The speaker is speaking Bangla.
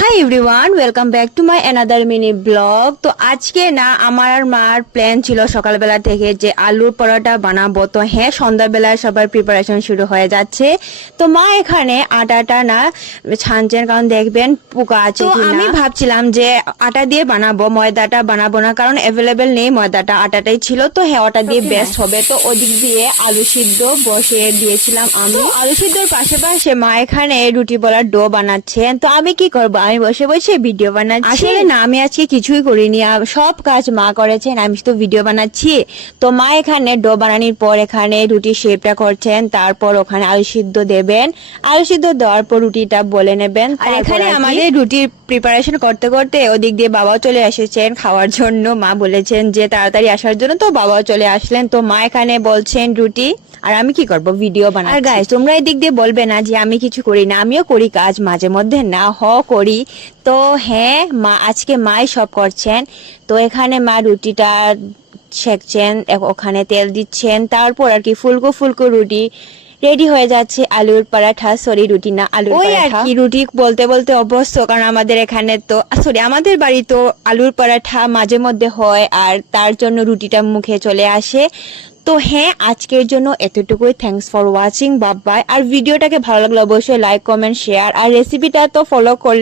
Hi everyone, welcome back to my another mini blog. তো আজকে না আমার আর মার প্ল্যান ছিল সকালবেলা থেকে যে আলুর পরোটা বানাবো। তো হ্যাঁ, সন্ধ্যাবেলায় সবার প্রিপারেশন শুরু হয়ে যাচ্ছে। তো মা এখানে আটাটা না ছানছেন, কারণ দেখবেন পোকা আছে কিনা। আমি ভাবছিলাম যে আটা দিয়ে বানাবো, ময়দাটা বানাবো না, কারণ অ্যাভেলেবেল নেই ময়দাটা, আটাটাই ছিল। তো হ্যাঁ, ওটা দিয়ে বেস্ট হবে। তো ওদিক দিয়ে আলু সিদ্ধ বসিয়ে দিয়েছিলাম আমি। আলু সিদ্ধর পাশে মা এখানে রুটি বলার ডো বানাচ্ছেন। তো আমি কি করবো, আমি বসে বসে ভিডিও বানাচ্ছি। আসলে না, আমি আজকে কিছুই করিনি, সব কাজ মা করেছেন, আমি তো ভিডিও বানাচ্ছি। তো মা এখানে ডো বানানোর পর এখানে রুটি শেপটা করছেন, তারপর ওখানে আলু সিদ্ধ দেবেন। আলু সিদ্ধ দেওয়ার পর রুটিটা বলে নেবেন। আর এখানে আমাদের রুটির প্রিপারেশন করতে করতে ওদিক দিয়ে বাবাও চলে এসেছেন খাওয়ার জন্য। মা বলেছেন যে তাড়াতাড়ি আসার জন্য, তো বাবাও চলে আসলেন। তো মা এখানে বলছেন রুটি, আর আমি কি করব, ভিডিও বানাই। আর গাইস, তোমরা এদিক দিয়ে বলবে না যে আমি কিছু করি না, আমিও করি কাজ মাঝে মধ্যে, না করি। তো হ্যাঁ, মা আজকে মাই সব করছেন। তো এখানে মা রুটিটা সেকছেন, ওখানে তেল দিচ্ছেন, তারপর আর কি ফুলকো ফুলকো রুটি রেডি হয়ে যাচ্ছে। আলুর পরাঠা, সরি রুটি না, আলুর পরাঠা। ওই আর কি, রুটি বলতে বলতে অভ্যস্ত, কারণ আমাদের এখানে তো আমাদের বাড়ি তো আলুর পরাঠা মাঝে মধ্যে হয়, আর তার জন্য রুটিটা মুখে চলে আসে। তো হ্যাঁ, আজকের জন্য এতটুকুই। Thanks for watching, bye bye. আর ভিডিওটাকে ভালো লাগলে অবশ্যই লাইক, কমেন্ট, শেয়ার, আর রেসিপিটা তো ফলো করলে